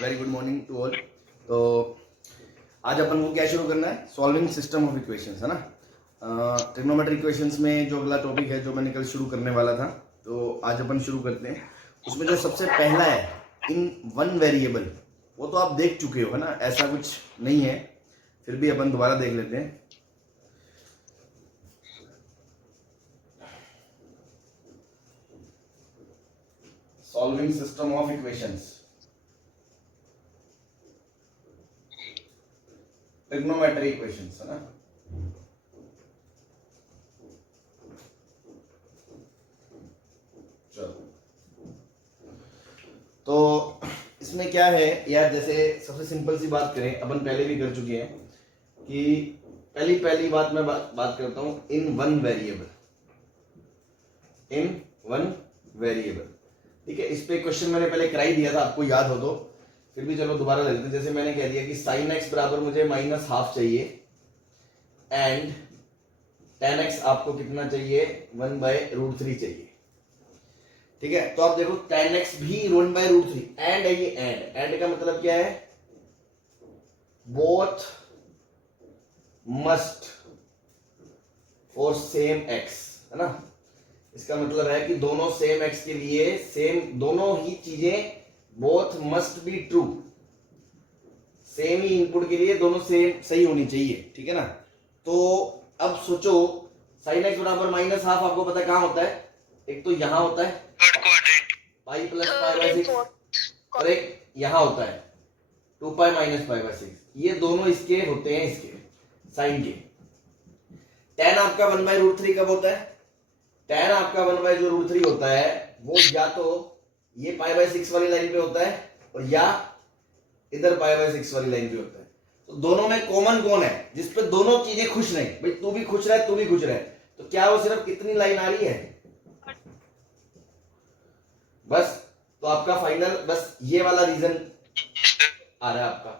Very good morning to all. तो आज अपन को क्या शुरू करना है, सॉल्विंग सिस्टम ऑफ इक्वेशंस, है ना। ट्रिग्नोमेट्री इक्वेशंस में जो अगला टॉपिक है जो मैंने कल शुरू करने वाला था, तो आज अपन शुरू करते हैं। उसमें जो सबसे पहला है इन वन वेरिएबल, वो तो आप देख चुके हो, है ना, ऐसा कुछ नहीं है, फिर भी अपन दोबारा देख लेते हैं। Solving system of equations, trigonometry equations, है ना। चलो, तो इसमें क्या है यार, जैसे सबसे सिंपल सी बात करें, अपन पहले भी कर चुके हैं कि पहली बात मैं बात करता हूं इन वन वेरिएबल, ठीक है। इस पे क्वेश्चन मैंने पहले करा ही दिया था, आपको याद हो तो, फिर भी चलो दोबारा ले लेते हैं। जैसे मैंने कह दिया कि साइन एक्स बराबर मुझे -½ चाहिए एंड tan x आपको कितना चाहिए, 1/√3 चाहिए, ठीक है। तो आप देखो tan x भी 1/√3, एंड है ये, एंड का मतलब क्या है, both must for same x, है ना। इसका मतलब है कि दोनों सेम x के लिए सेम, दोनों ही चीजें both must be true, same he input के लिए दोनों सेम सही होनी चाहिए, ठीक है ना। तो अब सोचो sin x बराबर -½ आपको पता है कहां होता है, एक तो यहां होता है पाई प्लस π/6, और एक यहां होता है 2π - π/6। ये दोनों इसके होते हैं, इसके साइन के। tan आपका 1/√3 कब होता है, tan आपका 1/√3 होता है वो या तो ये π/6 वाली लाइन पे होता है, और या इधर π/6 वाली लाइन पे होता है। तो दोनों में कॉमन कौन है जिसपे दोनों चीजें खुश नहीं, भाई तू भी खुश रहे, तू भी खुश रहे, तो क्या वो सिर्फ कितनी लाइन आ रही है, बस। तो आपका फाइनल बस ये वाला रीजन आ रहा है आपका।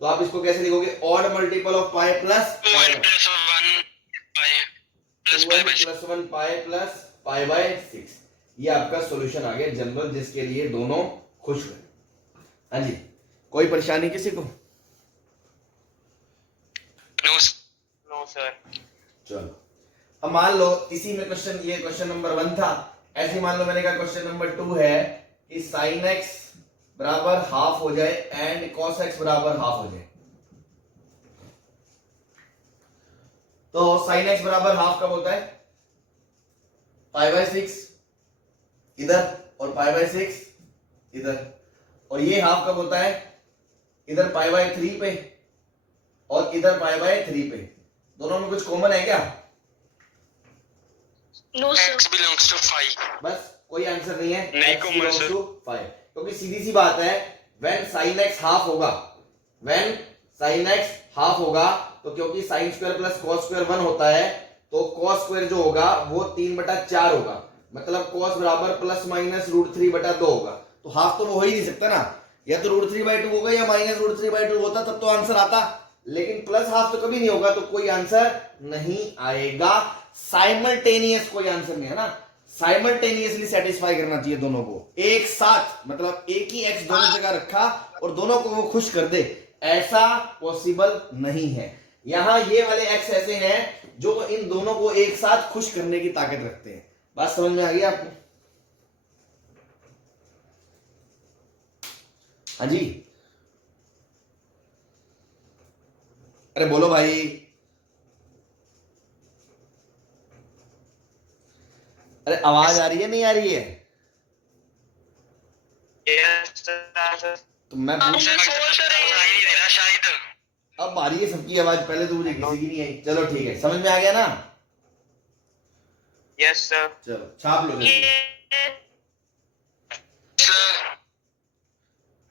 तो आप इसको कैसे लिखोगे, odd multiple of pi plus 1 + 1 pi plus π/6। ये आपका सॉल्यूशन आ गया जनरल, जिसके लिए दोनों खुश हुए। हाँ जी, कोई परेशानी किसी को? No sir. चलो, अब मान लो इसी में क्वेश्चन, ये क्वेश्चन नंबर 1 था, ऐसे मान लो मैंने कहा क्वेश्चन नंबर 2 है कि sin x बराबर ½ हो जाए एंड cos x बराबर ½ हो जाए। तो sin x बराबर ½ कब होता है, π/6 इधर और π/6 इधर, और ये ½ कब होता है, इधर π/3 पे और इधर π/3 पे। दोनों में कुछ कॉमन है क्या? No sir. x belongs to 5। बस कोई आंसर नहीं है, नहीं x common belongs sir. to 5, क्योंकि सीधी सी बात है, when sin x ½ होगा, when sin x ½ होगा, तो क्योंकि sin square plus cos square 1 होता है, तो cos स्क्वायर जो होगा वो 3/4 होगा, मतलब cos बराबर ±√3/2 होगा। तो हाफ तो वो हो ही नहीं सकता ना, या तो √3/2 होगा या -√3/2 होता, तब तो आंसर आता, लेकिन +½ तो कभी नहीं होगा, तो कोई आंसर नहीं आएगा। साइमल्टेनियस कोई आंसर नहीं है ना, साइमल्टेनियसली सेटिस्फाई करना चाहिए दोनों को एक साथ, मतलब एक ही एक्स दोनों जगह रखा और दोनों को वो खुश कर दे, ऐसा पॉसिबल नहीं है। यहां ये वाले एक्स ऐसे हैं जो इन दोनों को एक साथ खुश करने की ताकत रखते हैं। बात समझ में आ गई आपको? हाँ जी, अरे बोलो भाई, अरे आवाज आ रही है नहीं आ रही है? तो मैं शायद अब आ रही है सबकी आवाज, पहले तो मुझे किसी की नहीं आई। चलो ठीक है, समझ में आ गया ना? Yes sir. चलो छाप लो जल्दी।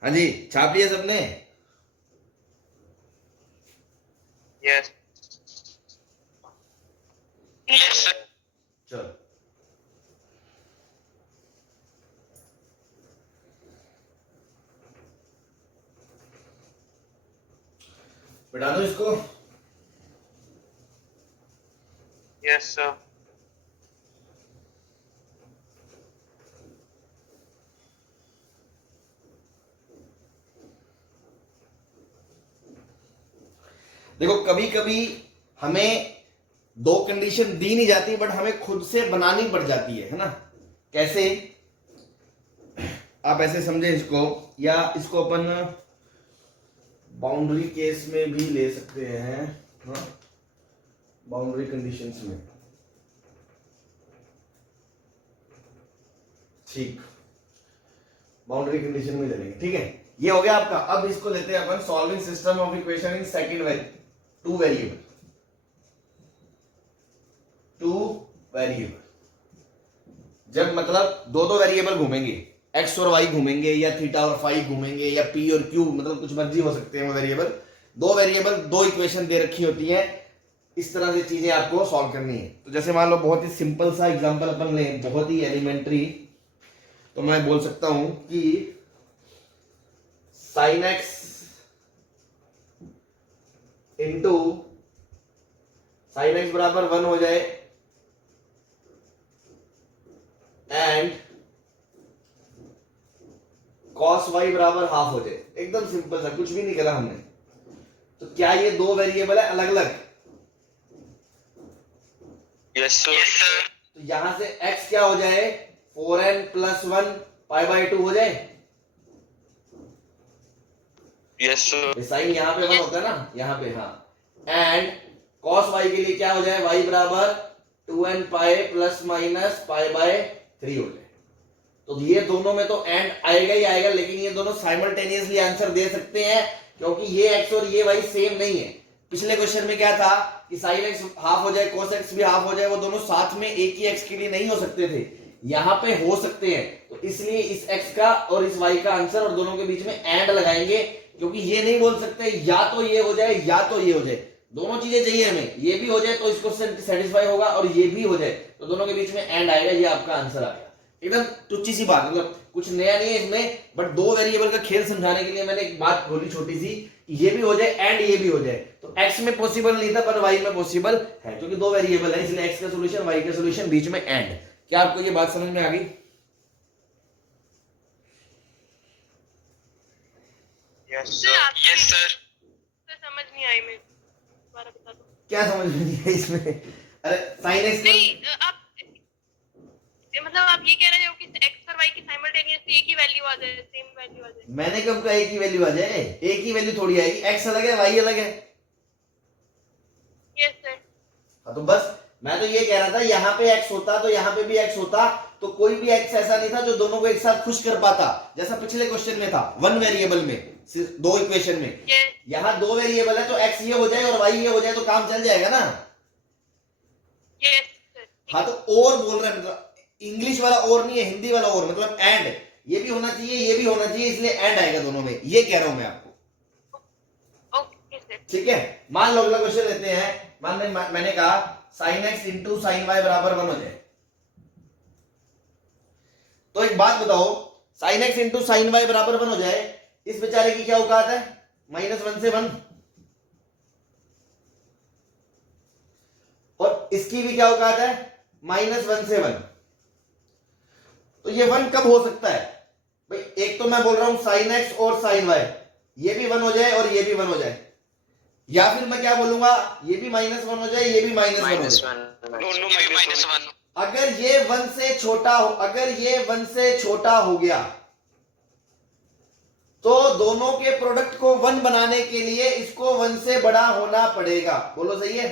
हाँ जी, छाप लिया सबने? Yes yes sir. चलो, बैठा दो इसको। Yes sir. देखो कभी कभी हमें दो कंडीशन दी नहीं जाती बट हमें खुद से बनानी पड़ जाती है ना। कैसे, आप ऐसे समझे इसको, या इसको अपन बाउंड्री केस में भी ले सकते हैं, हाँ बाउंड्री कंडीशंस में। ठीक, बाउंड्री कंडीशन में ले लेंगे, ठीक है। ये हो गया आपका। अब इसको लेते हैं अपन solving system of equation in second two variable. जब मतलब दो वेरिएबल घूमेंगे, एक्स और वाई घूमेंगे, या थीटा और फाई घूमेंगे, या पी और क्यू, मतलब कुछ मर्जी हो सकते हैं वो वेरिएबल। दो वेरिएबल, दो इक्वेशन दे रखी होती है, इस तरह से चीजें आपको सॉल्व करनी है। तो जैसे मान लो बहुत ही सिंपल सा एग्जांपल अपन लें, बहुत ही एलिमेंट्री, तो मैं बोल सकता हूं कि sign x into sine x बराबर 1 हो जाए एंड कॉस वाई बराबर हाफ हो जाए। एकदम सिंपल सा, कुछ भी नहीं करा हमने। तो क्या ये दो वेरिएबल है अलग अलग? Yes sir. तो यहां से x क्या हो जाए, 4n प्लस 1 π/2 हो जाए। Yes sir. साइन यहाँ पे 1 होता है ना, यहाँ पे, हाँ। एंड cos y के लिए क्या हो जाए, y बराबर 2n पाई प्लस माइनस π/3 हो जाए। तो ये दोनों में तो एंड आएगा ही आएगा, लेकिन ये दोनों साइमल्टेनियसली आंसर दे सकते हैं, क्योंकि ये x और ये y सेम नहीं है। पिछले क्वेश्चन में क्या था कि साइन एक्स हाफ हो जाए, cos x भी हाफ हो जाए, वो दोनों साथ में एक ही x के लिए नहीं हो सकते थे, यहाँ पे हो सकते हैं। तो इसलिए इस x का और इस y का आंसर और दोनों के बीच में एंड लगाएंगे, क्योंकि ये नहीं बोल सकते या तो ये हो जाए या तो ये हो जाए। दोनों चीजें चाहिए हमें, ये भी हो जाए तो इसको सेटिस्फाई होगा, और ये भी हो जाए तो दोनों के बीच में एंड आएगा। ये आपका आंसर आ गया। एकदम तुच्छी सी बात, मतलब कुछ नया नहीं है इसमें, बट दो वेरिएबल का खेल समझाने के लिए मैंने एक बात बोली छोटी सी, ये भी हो जाए एंड ये भी हो जाए। तो x में पॉसिबल नहीं था पर y में पॉसिबल है, क्योंकि दो वेरिएबल है, इसलिए x का सॉल्यूशन y का सॉल्यूशन, बीच में एंड। क्या आपको ये बात समझ में आ गई? Yes sir. Yes sir. समझ नहीं आई, मैं दोबारा बता दो। क्या समझ में नहीं है इसमें? अरे साइन एक्स नहीं, आप मतलब आप ये कह रहे हो कि x और y की साइमल्टेनियसली एक ही वैल्यू आ जाए, सेम वैल्यू आ जाए। मैंने कब कहा एक ही वैल्यू आ जाए? एक ही वैल्यू थोड़ी आएगी, x अलग है y अलग है। Yes sir. हाँ तो बस मैं तो ये कह रहा था, यहाँ पे x होता तो यहाँ पे भी x होता, तो कोई भी x ऐसा नहीं था जो दोनों को एक साथ खुश कर पाता, जैसा पिछले क्वेश्चन में था, वन वेरिएबल में, दो इक्वेशन में। यहाँ दो वेरिएबल है तो x ये हो जाए और y ये हो जाए तो काम चल जाएगा ना। Yes sir. हाँ तो और बोल रहे हैं, मतलब इंग्लिश वाला और नहीं है, हिंदी वाला और, मतलब एंड, ये भी होना चाहिए ये भी होना चाहिए, इसलिए एंड आएगा दोनों में, ये कह रहा हूं मैं आपको। Okay sir. ठीक है, मान लो अगला क्वेश्चन लेते हैं। मैंने कहा sine x into sine y बराबर 1 हो जाए। तो एक बात बताओ, sine x into sine y बराबर 1 हो जाए, इस बेचारे की क्या औकात है, -1 से 1, और इसकी भी क्या औकात है, -1 से 1। तो ये 1 कब हो सकता है भाई? एक तो मैं बोल रहा हूं साइन एक्स और साइन वाई, ये भी 1 हो जाए और ये भी 1 हो जाए, या फिर मैं क्या बोलूंगा, ये भी -1 हो जाए, ये भी -1 हो जाए। अगर ये 1 से छोटा हो, अगर ये 1 से छोटा हो गया तो दोनों के प्रोडक्ट को 1 बनाने के लिए इसको 1 से बड़ा होना पड़ेगा। बोलो सही है?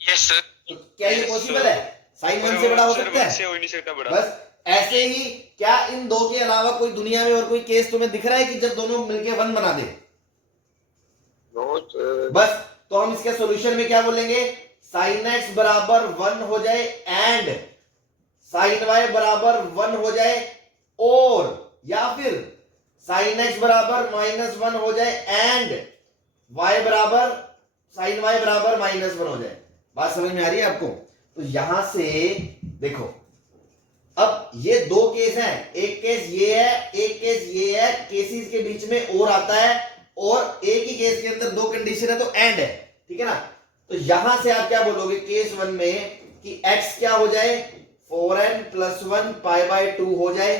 Yes sir. तो क्या ये पॉसिबल है? साइन 1 से बड़ा हो सकता है? बस ऐसे ही क्या इन दो के अलावा कोई दुनिया में और कोई केस तुम्हें दिख रहा है कि जब दोनों मिलके 1 बना दे? बस तो हम इसके सॉल्यूशन में क्या बोलेंगे, साइन एक्स बराबर 1 हो जाए एंड साइन वाई बराबर 1 हो जाए, और या फिर साइन एक्स बराबर -1 हो जाए एंड वाई बराबर साइन वाई बराबर -1 हो जाए। बात समझ में आ रही है आपको? तो यहां से देखो, अब ये दो केस हैं, एक केस ये है, एक केस ये है, केसेस के बीच में और आता है, और एक ही केस के अंदर दो कंडीशन है तो एंड है, ठीक है ना। तो यहां से आप क्या बोलोगे केस 1 में कि x क्या हो जाए, 4n प्लस 1 π/2 हो जाए,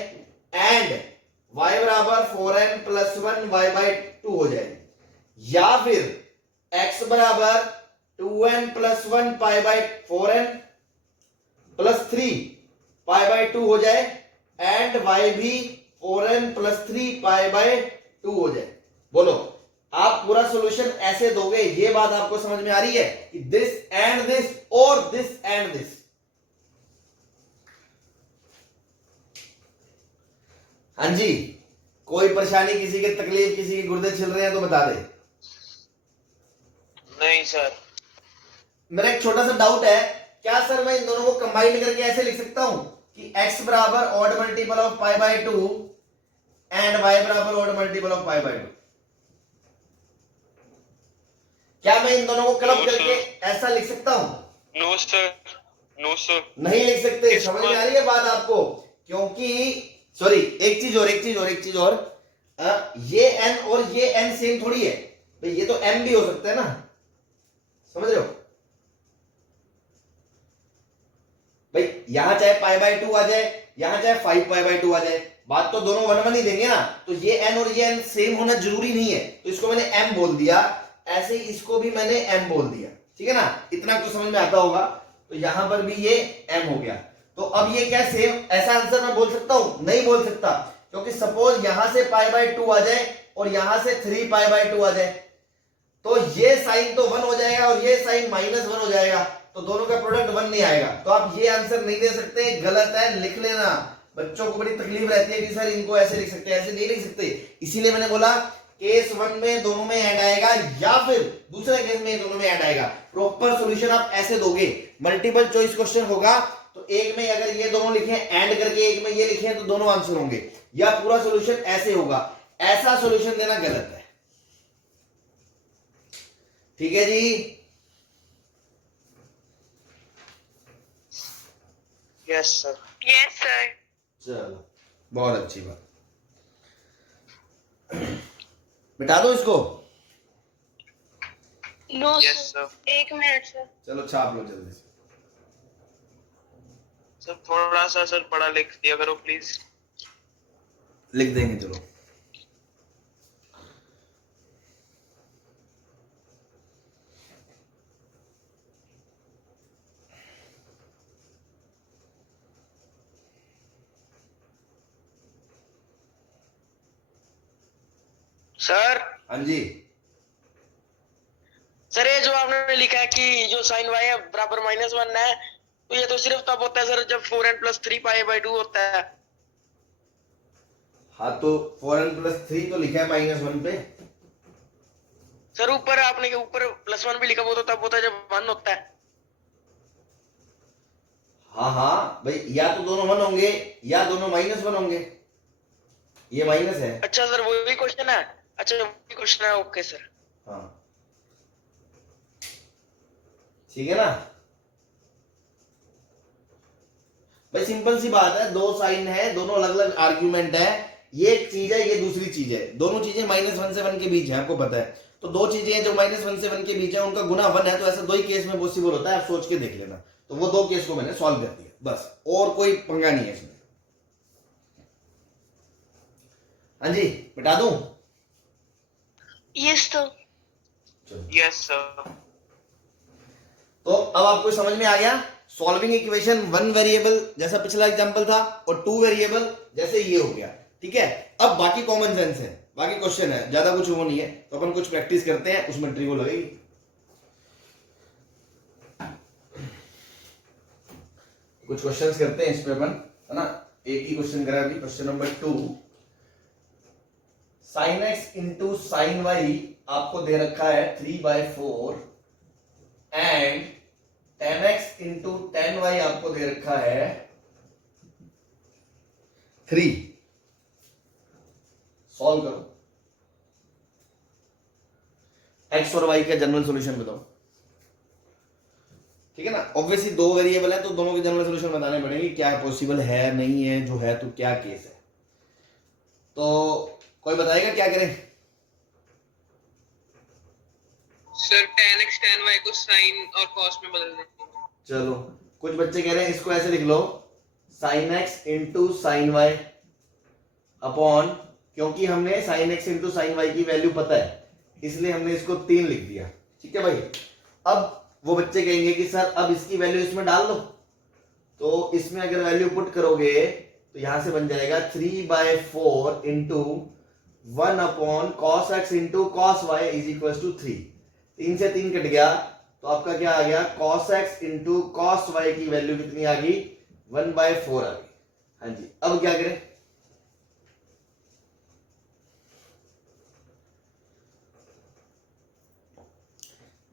एंड y बराबर 4n प्लस 1 y/2 2 हो जाए, या फिर x बराबर 2n plus 1 pi by 4n plus 3 pi by 2 हो जाए, एंड y भी 4n प्लस 3 पाई बाय 2 हो जाए। बोलो, आप पूरा सॉल्यूशन ऐसे दोगे, ये बात आपको समझ में आ रही है कि दिस एंड दिस और दिस एंड दिस। हाँ जी, कोई परेशानी, किसी की तकलीफ, किसी के गुर्दे छिल रहे हैं तो बता दे। नहीं सर। मेरा एक छोटा सा डाउट है, क्या सर मैं इन दोनों को कंबाइन करके ऐसे लिख सकता हूं कि x बराबर odd multiple of pi by 2 and y बराबर odd multiple of pi by 2? क्या मैं इन दोनों को क्लब करके ऐसा लिख सकता हूं? No sir, no sir. नहीं लिख सकते। समझ में आ रही है बात आपको? क्योंकि सॉरी, एक चीज और, ये n और ये n सेम थोड़ी है भाई, ये तो m भी हो सकता है ना, समझ रहे हो भाई? यहां चाहे पाई बाय 2 आ जाए, यहां चाहे 5 पाई बाय 2 आ जाए, बात तो दोनों 1 ही देंगे ना। तो ये n और ये n सेम होना जरूरी नहीं है, तो इसको मैंने m बोल दिया, ऐसे ही इसको भी मैंने m बोल दिया, ठीक है ना? इतना तो समझ में आता होगा। तो यहां पर भी ये m हो गया। तो अब ये क्या सेम ऐसा आंसर मैं बोल सकता हूं? नहीं बोल सकता, क्योंकि सपोज यहां से पाई बाय 2 आ जाए और यहां से 3 पाई बाय 2 आ जाए, तो ये साइन तो 1 हो जाएगा और ये साइन -1 हो जाएगा, तो दोनों का प्रोडक्ट 1 नहीं आएगा। तो आप ये आंसर नहीं दे सकते, गलत है, लिख लेना। बच्चों को बड़ी तकलीफ रहती है कि सर इनको ऐसे लिख सकते हैं, ऐसे नहीं लिख सकते। इसीलिए मैंने बोला केस 1 में दोनों में ऐड आएगा, या फिर दूसरे केस में दोनों में ऐड आएगा। प्रॉपर सॉल्यूशन आप ऐसे दोगे। मल्टीपल चॉइस क्वेश्चन होगा तो एक में अगर ये दोनों लिखे एंड करके, एक में ये लिखे तो दोनों आंसर होंगे, या पूरा सॉल्यूशन ऐसे होगा। ऐसा सॉल्यूशन देना गलत है, ठीक है जी? Yes sir. Yes sir. चलो, बहुत अच्छी बात। मिटा दो इसको। No yes sir, sir. 1 minute sir. चलो छाप लो जल्दी से। सर थोड़ा सा सर बड़ा लिख दिया करो प्लीज। लिख देंगे, चलो। सर। हाँ जी, सर ये जो आपने लिखा है कि जो साइन y है बराबर -1 है, तो ये तो सिर्फ तब होता है सर जब 4n प्लस 3 पाई बाय 2 होता है। हाँ तो 4n प्लस 3 तो लिखा है -1 पे। सर ऊपर आपने ऊपर +1 भी लिखा, वो तो तब होता है जब 1 होता है। हाँ भाई, या तो दोनों 1 होंगे या दोनों -1 होंगे, ये माइनस है। अच्छा सर वही क्वेश्चन है। अच्छा वही क्वेश्चन है, ओके सर। हाँ ठीक है ना भाई, सिंपल सी बात है। दो साइन है, दोनों अलग अलग आर्ग्यूमेंट है, ये एक चीज है, ये दूसरी चीज है। दोनों चीजें -1 से 1 के बीच है, आपको पता है। तो दो चीजें हैं जो -1 से 1 के बीच है, उनका गुना 1 है, तो ऐसा दो ही केस में पॉसिबल होता है। आप सोच के देख लेना। तो वो दो केस को मैंने सॉल्व कर दिया, बस, और कोई पंगा नहीं है इसमें। हाँ जी, बता दूं? यस तो। Yes sir. तो अब आपको समझ में आ गया सॉल्विंग इक्वेशन 1 वेरिएबल जैसा पिछला एग्जांपल था, और 2 वेरिएबल जैसे ये हो गया, ठीक है। अब बाकी कॉमन सेंस है, बाकी क्वेश्चन है, ज्यादा कुछ वो नहीं है। तो अपन कुछ प्रैक्टिस करते हैं, उसमें ट्रिको लगेगी। कुछ क्वेश्चंस करते हैं इस पे अपन, है ना। एक ही क्वेश्चन करा अभी, question number 2। sin x into sin y आपको दे रखा है 3/4 and tan x into tan y आपको दे रखा है 3। सॉल्व करो, x और y का जनरल सॉल्यूशन बताओ, ठीक है ना। ऑब्वियसली दो वेरिएबल है तो दोनों के जनरल सॉल्यूशन बताने पड़ेंगे, क्या पॉसिबल है, नहीं है, जो है तो क्या केस है। तो कोई बताएगा क्या करें? Sir tan x tan y को sin और cos में बदल देंगे। चलो, कुछ बच्चे कह रहे हैं इसको ऐसे लिख लो, sin x into sin y upon क्योंकि हमने sin x into sine y की वैल्यू पता है, इसलिए हमने इसको 3 लिख दिया। ठीक है भाई। अब वो बच्चे कहेंगे कि सर अब इसकी वैल्यू इसमें डाल दो, तो इसमें अगर वैल्यू पुट करोगे तो यहां से बन जाएगा 3/4 into 1 upon cos x into cos y is equal to 3। 3 से 3 कट गया तो आपका क्या आ गया, cos x into cos y की वैल्यू कितनी आ गई, 1/4 आ गई। हाँ जी, अब क्या करें,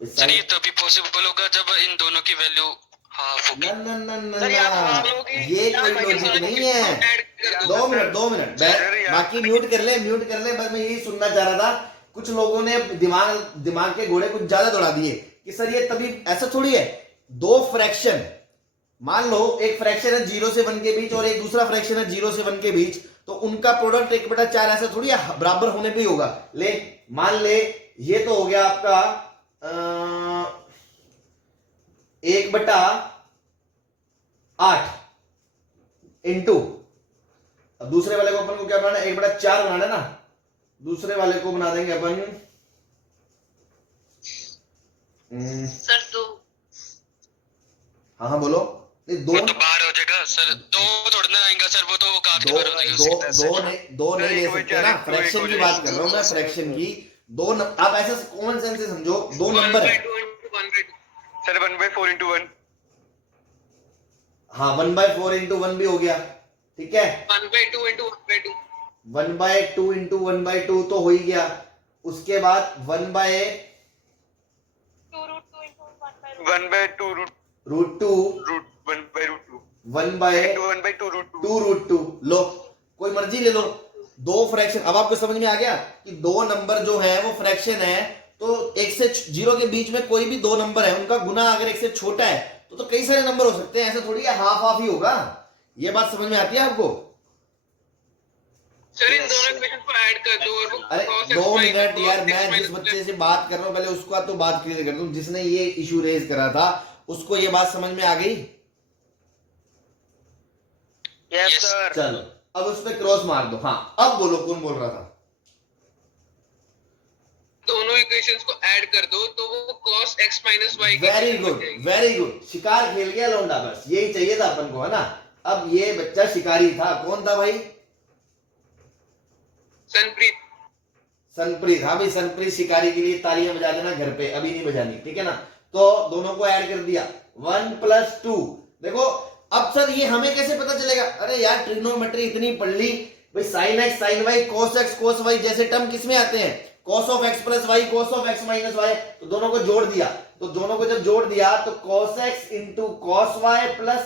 सर ये तभी पॉसिबल होगा जब इन दोनों की वैल्यू हाफ होगी। ना सर, यहाँ तो आप लोगों की- ये कोई लॉजिक नहीं है। 2 मिनट बाकी म्यूट कर ले, बस मैं यही सुनना चाह रहा था। कुछ लोगों ने दिमाग के घोड़े कुछ ज्यादा दौड़ा दिए कि सर ये तभी, ऐसा थोड़ी है। दो फ्रैक्शन, मान लो एक फ्रैक्शन है 0 से 1 के बीच और एक दूसरा फ्रैक्शन है 0 से 1 के बीच, तो उनका प्रोडक्ट 1/4 ऐसा थोड़ी है, बराबर होने पे ही होगा। ले मान ले ये तो हो गया आपका 1/8 इंटू, अब दूसरे वाले को अपन को क्या बनाना है, 1/4 बनाना है ना। दूसरे वाले को बना देंगे अपन सर 2। हाँ बोलो। नहीं, वो तो बाहर हो जाएगा सर, दो थोड़ा ना आएगा सर, वो तो काट के बाहर हो जाएगा। दो नहीं ले सकते ना, फ्रैक्शन की बात कर रहा हूं मैं, फ्रैक्शन की। आप ऐसा कॉमन सेंस से समझो, 2 नंबर है। 1/2 सर 1/4 इंटू 1। हाँ 1/4 इंटू 1 भी हो गया, ठीक है। 1/2 इंटू 1/2 1/2 इंटू 1/2 तो हो ही गया। उसके बाद 1/2 1/2 रूट 2 1/2 1/2 रूट 2। लो कोई मर्जी ले लो, दो फ्रैक्शन। अब आपको समझ में आ गया कि दो नंबर जो है वो फ्रैक्शन है, तो 1 से 0 के बीच में कोई भी दो नंबर है, उनका गुना अगर 1 से छोटा है तो कई सारे नंबर हो सकते हैं, ऐसा थोड़ी है हाफ हाफ ही होगा। ये बात समझ में आती है आपको? सर इन दोनों इक्वेशन को ऐड कर दो और वो अरे cos 2 x मिनट cos यार, x मैं जिस minus बच्चे से बात कर रहा हूं पहले उसका तो बात क्लियर कर दूं, जिसने ये इशू रेज करा था उसको ये बात समझ में आ गई। Yes Yes, sir. चलो अब उस पे क्रॉस मार दो। हाँ अब बोलो कौन बोल रहा था? दोनों इक्वेशंस को ऐड कर दो तो वो cos x minus y की वेरी equation गुड बन जाएगी। वेरी गुड, शिकार खेल गया लौंडा, बस यही चाहिए था अपन को, है ना। अब ये बच्चा शिकारी था, कौन था भाई? सनप्रीत। सनप्रीत। हाँ भाई सनप्रीत शिकारी के लिए तालियां बजा देना घर पे, अभी नहीं बजानी, ठीक है ना। तो दोनों को ऐड कर दिया, 1 + 2। देखो अब सर ये हमें कैसे पता चलेगा? अरे यार ट्रिग्नोमेट्री इतनी पढ़ ली भाई, sin x sin y cos x cos y जैसे टर्म किसमें आते हैं? cos of x + y cos of x minus y। तो दोनों को जोड़ दिया, तो दोनों को जब जोड़ दिया तो cos x इंटू cos y plus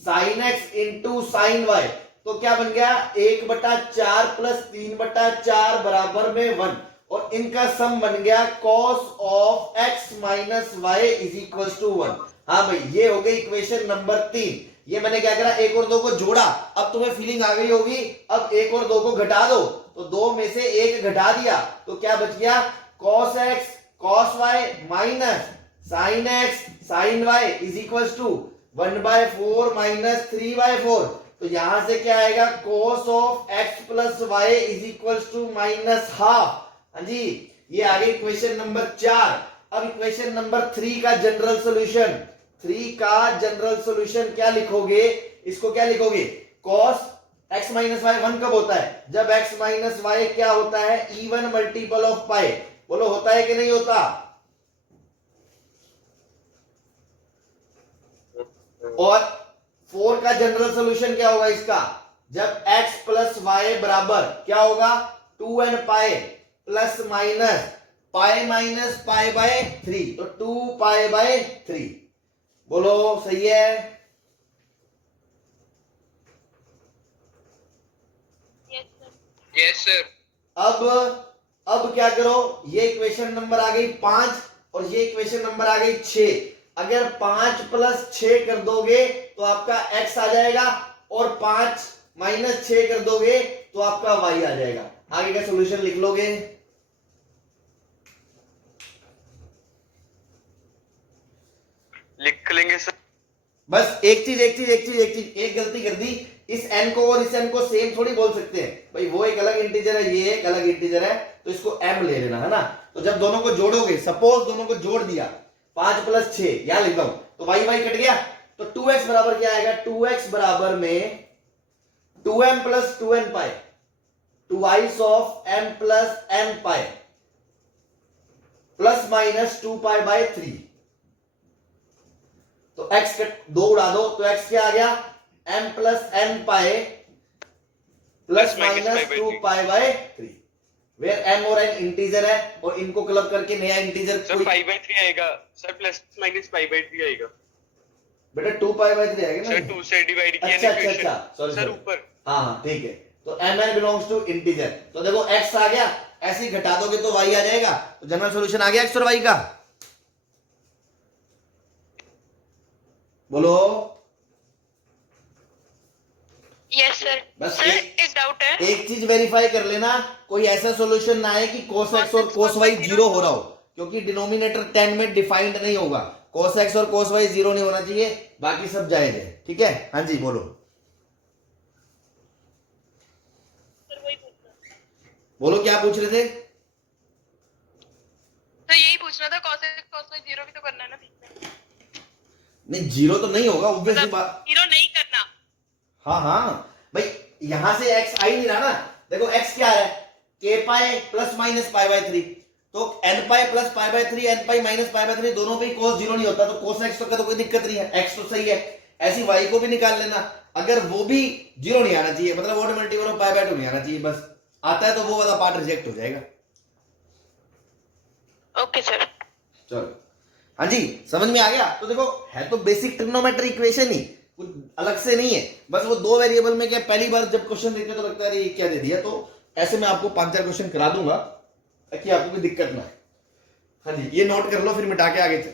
sin x into sin y, तो क्या बन गया? 1/4 प्लस 3/4 बराबर में 1, और इनका सम बन गया cos of x minus y is equal to 1। हाँ भाई ये हो गई इक्वेशन नंबर 3। ये मैंने क्या करा, 1 और 2 को जोड़ा। अब तुम्हें फीलिंग आ गई होगी, अब 1 और 2 को घटा दो, तो 2 में से 1 घटा दिया तो क्या बच गया? cos x cos y minus sin x sin y is equal to 1/4 minus 3/4। तो यहां से क्या आएगा? cos of x plus y is equal to minus half. हाँ जी, ये आ गई इक्वेशन नंबर 4। अब इक्वेशन नंबर 3 का जनरल सॉल्यूशन, 3 का जनरल सॉल्यूशन क्या लिखोगे? इसको क्या लिखोगे? cos x माइनस वाई 1 कब होता है? जब x माइनस वाई क्या होता है? इवन मल्टीपल ऑफ पाई। बोलो होता है कि नहीं होता? और 4 का जनरल सॉल्यूशन क्या होगा इसका? जब x प्लस वाई बराबर क्या होगा? 2n pi plus minus pi minus pi by 3, तो 2 पाई बाय 3। बोलो सही है? Yes sir. अब क्या करो, ये इक्वेशन नंबर आ गई 5 और ये इक्वेशन नंबर आ गई 6। अगर 5 + 6 कर दोगे तो आपका x आ जाएगा, और 5 - 6 कर दोगे तो आपका y आ जाएगा। आगे का सॉल्यूशन लिख लोगे? लिख लेंगे सर। बस एक गलती कर दी इस n को और इस n को सेम थोड़ी बोल सकते हैं भाई, वो एक अलग इंटीजर है, ये एक अलग इंटीजर है, तो इसको m ले लेना है ना। तो जब दोनों को जोड़ोगे, सपोज दोनों को जोड़ दिया 5 + 6 यहां लिख दो, तो y y कट गया, तो 2x बराबर क्या आएगा, 2x बराबर में 2m + 2n pi, twice of m + n pi ± 2 pi by 3। तो x कट 2 उड़ा दो, तो x क्या आ गया, m + n pi ± 2 pi by 3, where m और n इंटीजर है, और इनको क्लब करके नया इंटीजर सर π/3 आएगा सर, ± π/3 आएगा बेटा 2 पाई बाय 3 आएगा ना सर, 2 से डिवाइड किया अच्छा ना अच्छा इक्वेशन अच्छा, सॉरी सर ऊपर। हाँ ठीक है, तो mn बिलोंग्स टू इंटीजर, तो देखो x आ गया, ऐसे ही घटा दोगे तो y आ जाएगा, तो जनरल सॉल्यूशन आ गया x और y का। बोलो यस सर। बस सर एक डाउट है, एक चीज वेरीफाई कर लेना, कोई ऐसा सॉल्यूशन ना आए कि cos x और cos y 0 हो रहा हो, क्योंकि डिनोमिनेटर 10 में डिफाइंड नहीं होगा, cos x और cos y 0 नहीं होना चाहिए, बाकी सब जायज है, ठीक है। हाँ जी बोलो, सर वही पूछना, बोलो क्या पूछ रहे थे। तो यही पूछना था, cos x cos y 0 भी तो करना है ना बीच में, नहीं 0 तो नहीं होगा, ऑब्वियसली बात। 0 नहीं करना। हाँ हाँ भाई, यहां से x आ ही नहीं रहा ना, देखो x क्या है, k पाई ± π/3, तो n पाई + π/3 n पाई - π/3 दोनों पे cos 0 नहीं होता, तो cos x तो कोई दिक्कत नहीं है, x तो सही है। ऐसी y को भी निकाल लेना, अगर वो भी 0 नहीं आना चाहिए, मतलब ऑड मल्टीपल ऑफ π/2 नहीं आना चाहिए, बस आता है तो वो वाला पार्ट रिजेक्ट हो जाएगा। Okay sir. चलो हाँ जी, समझ में आ गया। तो देखो है तो बेसिक ट्रिग्नोमेट्री इक्वेशन ही, कुछ अलग से नहीं है, बस वो दो वेरिएबल में क्या, पहली बार जब क्वेश्चन देखते तो लगता है ये क्या दे दिया, तो ऐसे मैं आपको 5-4 क्वेश्चन करा दूंगा ताकि आपको कोई दिक्कत ना आए। हाँ जी ये नोट कर लो, फिर मिटा के आगे चल।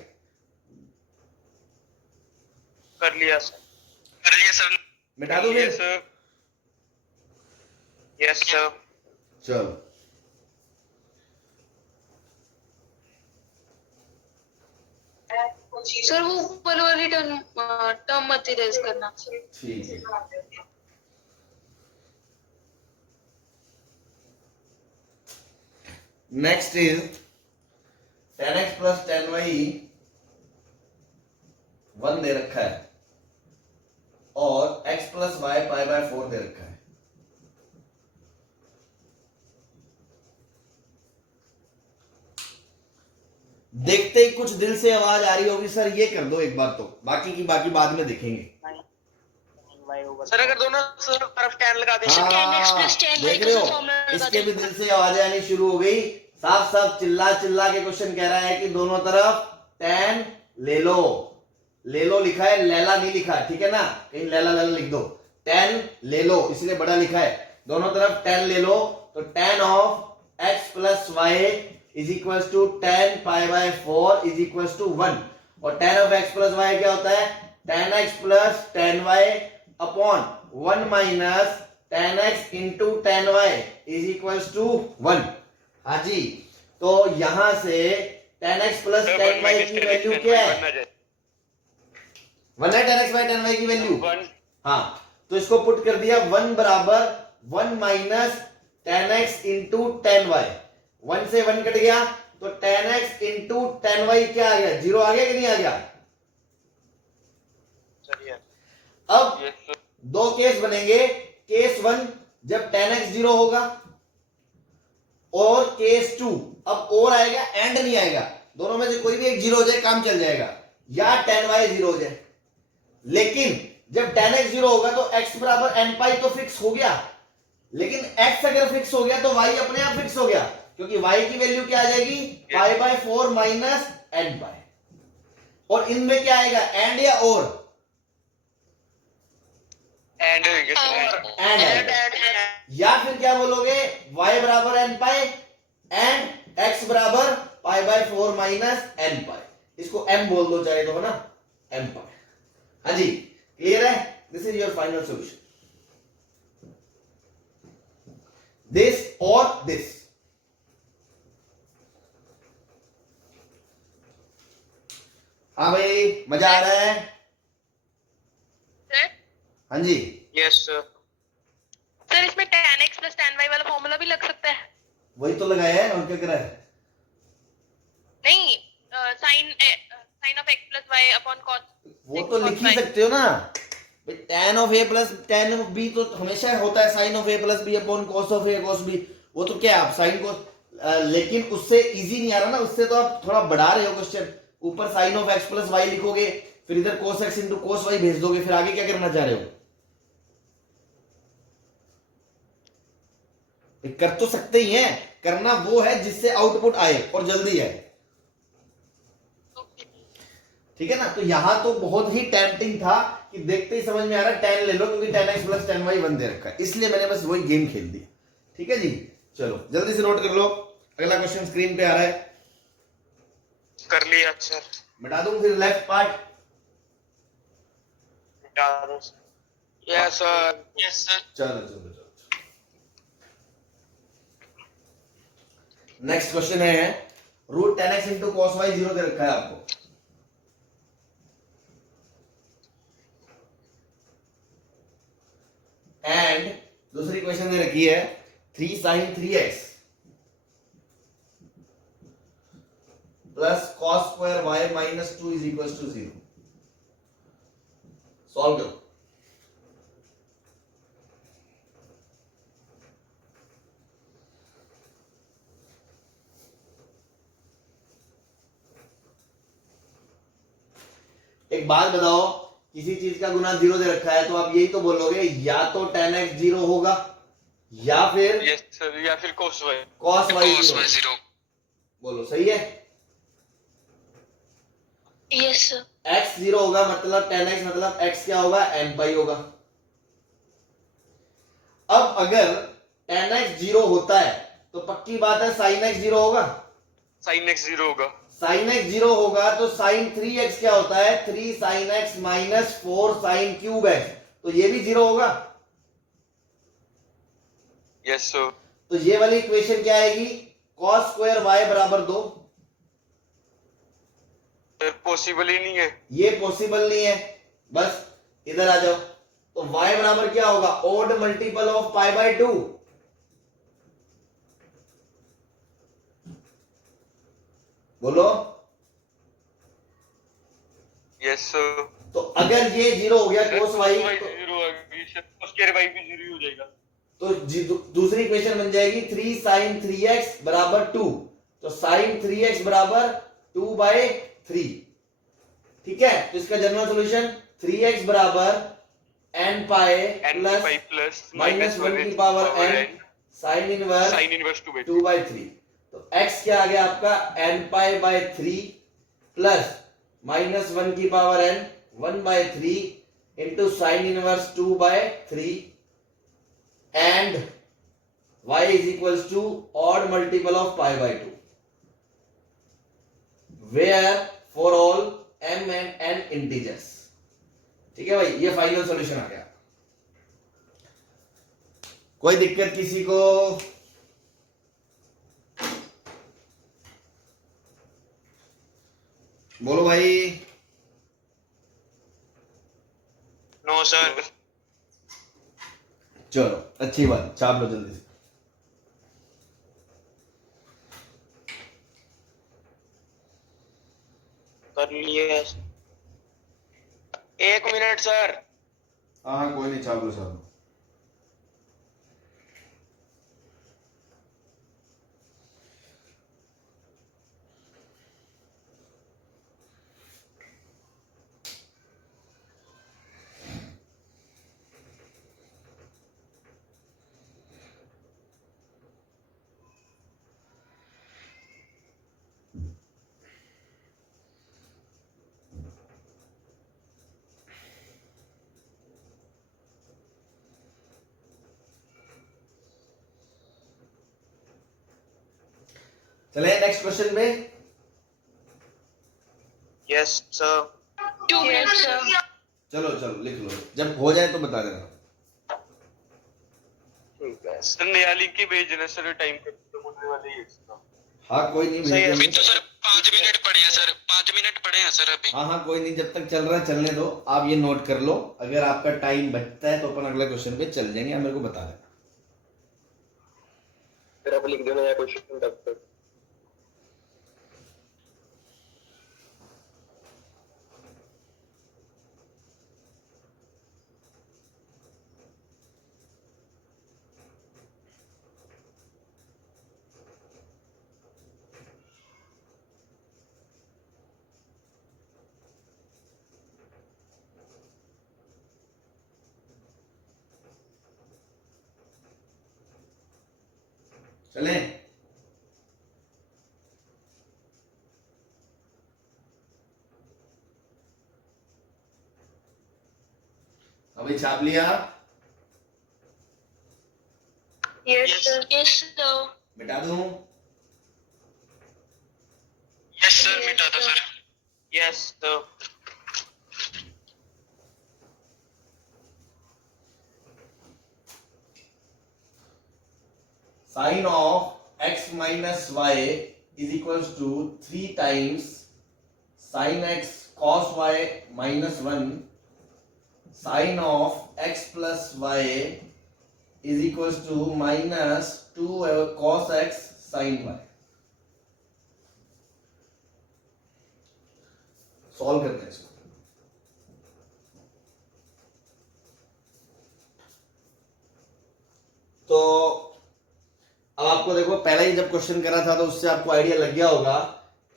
कर लिया सर। कर लिए सर। मिटा दो फिर। Yes sir. चलो सर वो ऊपर वाली टर्म मत इरेज करना। ठीक है, नेक्स्ट इज 10x + 10y 1 दे रखा है और x + y π/4 दे रखा है। देखते ही कुछ दिल से आवाज आ रही होगी सर ये कर दो एक बार, तो बाकी की बाकी बाद में देखेंगे। सर अगर दोनों तरफ 10 लगा दे, हाँ, देख रहे हो इसके भी दिल से आवाजें आनी शुरू हो गई, साफ साफ चिल्ला चिल्ला के क्वेश्चन कह रहा है कि दोनों तरफ 10 ले लो। ले लो लिखा है, लैला नहीं लिखा है, ठीक है ना, कहीं लैला लैला लिख दो, 10 ले लो इसलिए बड़ा लिखा है, दोनों तरफ 10 ले लो, तो 10 of x + y = 10 π/4 = 1, और 10 of x + y क्या होता है, 10x + 10y upon 1 - 10x × 10y = 1। हाँ जी, तो यहां से 10x + 10y की वैल्यू क्या है, 1 है 10x / 10y की वैल्यू। हाँ तो इसको पुट कर दिया, 1 बराबर 1 - 10x × 10y, 1 से 1 कट गया, तो 10x × 10y क्या आ गया, 0 आ गया कि नहीं आ गया। अब दो केस बनेंगे, केस 1 जब 10x 0 होगा, और केस 2 अब और आएगा एंड नहीं आएगा, दोनों में से कोई भी एक 0 हो जाए काम चल जाएगा, या 10y 0 हो जाए। लेकिन जब 10x 0 होगा तो x = n तो फिक्स हो गया, लेकिन x अगर फिक्स हो गया तो y अपने आप फिक्स हो गया, क्योंकि y की वैल्यू क्या आ जाएगी, π/4 - n। और इनमें क्या आएगा, एंड या और, एंड एंड, या फिर क्या बोलोगे, y = n and x = π/4 - n। इसको m बोल दो चाहे तो, है ना, m। हाँ जी क्लियर है, this is your final solution, this और दिस। हाँ भाई मजा आ रहा है, सर हाँ जी yes sir. Plus tan y वाला फॉर्मूला भी लग सकता है? वही तो लगाया है और क्या करा है? नहीं, sin of x plus y upon cos वो तो लिख ही सकते हो ना भाई, tan of a plus tan of b तो हमेशा होता है sin of a plus b upon cos of a cos b। वो तो क्या है, आप sin cos, लेकिन उससे इजी नहीं आ रहा ना, उससे तो आप थोड़ा बढ़ा रहे हो क्वेश्चन। ऊपर sin of x plus y लिखोगे, फिर इधर cos x इंटू cos y भेज दोगे, फिर आगे क्या करना चाह रहे हो? कर तो सकते ही हैं, करना वो है जिससे आउटपुट आए और जल्दी आए, ठीक है ना। तो यहां तो बहुत ही टेम्पटिंग था कि देखते ही समझ में आ रहा है tan ले लो, क्योंकि tan x plus tan y 1 दे रखा है, इसलिए मैंने बस वही गेम खेल दिया। ठीक है जी, चलो जल्दी से नोट कर लो। अगला क्वेश्चन स्क्रीन पे आ रहा है, कर लिया सर। मिटा दूं फिर लेफ्ट पार्ट? मिटा दो sir. Yes sir. Yes sir. चलो चलो चलो, नेक्स्ट क्वेश्चन है रूट tan x इंटू cos y 0 दे रखा है आपको, एंड दूसरी क्वेश्चन दे रखी है 3 sin 3x plus cos square y minus 2 is equal to 0। Solve करो। एक बात बताओ, किसी चीज का गुना 0 दे रखा है तो आप यही तो बोलोगे या तो tan x 0 होगा या फिर यस सर, या फिर cos y। cos y cos 0। y 0। बोलो सही है? Yes sir. x 0 होगा मतलब tan x मतलब x क्या होगा, n पाई होगा। अब अगर tan x 0 होता है तो पक्की बात है sin x 0 होगा। sin x 0 होगा। sin x 0 होगा तो sin 3x क्या होता है, 3 sin x minus 4 sin cube x, तो ये भी 0 होगा। Yes sir. तो ये वाली इक्वेशन क्या आएगी, cos स्क्वायर y बराबर 2। सर पॉसिबल ही नहीं है। ये पॉसिबल नहीं है, बस इधर आ जाओ। तो y बराबर क्या होगा, odd multiple of pi by 2। बोलो। Yes sir. तो अगर ये 0 हो गया cos y तो, 0 आ गई सर, cos स्क्वायर y भी 0 हो जाएगा। तो दूसरी इक्वेशन बन जाएगी 3 sin 3x बराबर 2। तो sin 3x बराबर 2/3। ठीक है, तो इसका जनरल सॉल्यूशन 3x बराबर n पाई प्लस माइनस 1 की पावर n sin इनवर्स 2/3। तो x क्या आ गया आपका, n pi by 3 plus minus 1 की power n 1/3 into sine inverse 2/3 and y is equals to odd multiple of pi by 2 where for all m and n integers। ठीक है भाई, ये फाइनल सॉल्यूशन आ गया। कोई दिक्कत किसी को? बोलो भाई। No sir. चलो अच्छी बात, छाप लो जल्दी से। कर लिया। 1 मिनट सर। हाँ कोई नहीं, छाप लो छाप लो। चले नेक्स्ट क्वेश्चन पे। Yes sir. 2 minutes sir. चलो चलो लिख लो, जब हो जाए तो बता देना। ठीक है। सर नया लिंक ही भेज देना सर, टाइम खत्म होने वाली है इसका। हाँ कोई नहीं, सही है। भेज अभी देंगे। तो सर 5 मिनट पड़े हैं सर, 5 मिनट पड़े हैं सर अभी। हाँ हाँ कोई नहीं, जब तक चल रहा है चलने दो। आप ये नोट कर लो, अगर आपका टाइम बचता है तो अपन अगला क्वेश्चन पे चल जाएंगे, आप मेरे को बता देना। फिर आप लिख देना या क्वेश्चन तब तक। चले अभी छाप लिया Yes, sir. Yes, sir. मिटा दूं यस सर मिटा दो sir Yes, sir. sin of x minus y is equals to 3 times sin x cos y minus 1 sin of x plus y is equals to minus 2 cos x sin y। Solve करते हैं इसको। तो अब आपको देखो पहले ही जब question करा था तो उससे आपको आइडिया लग गया होगा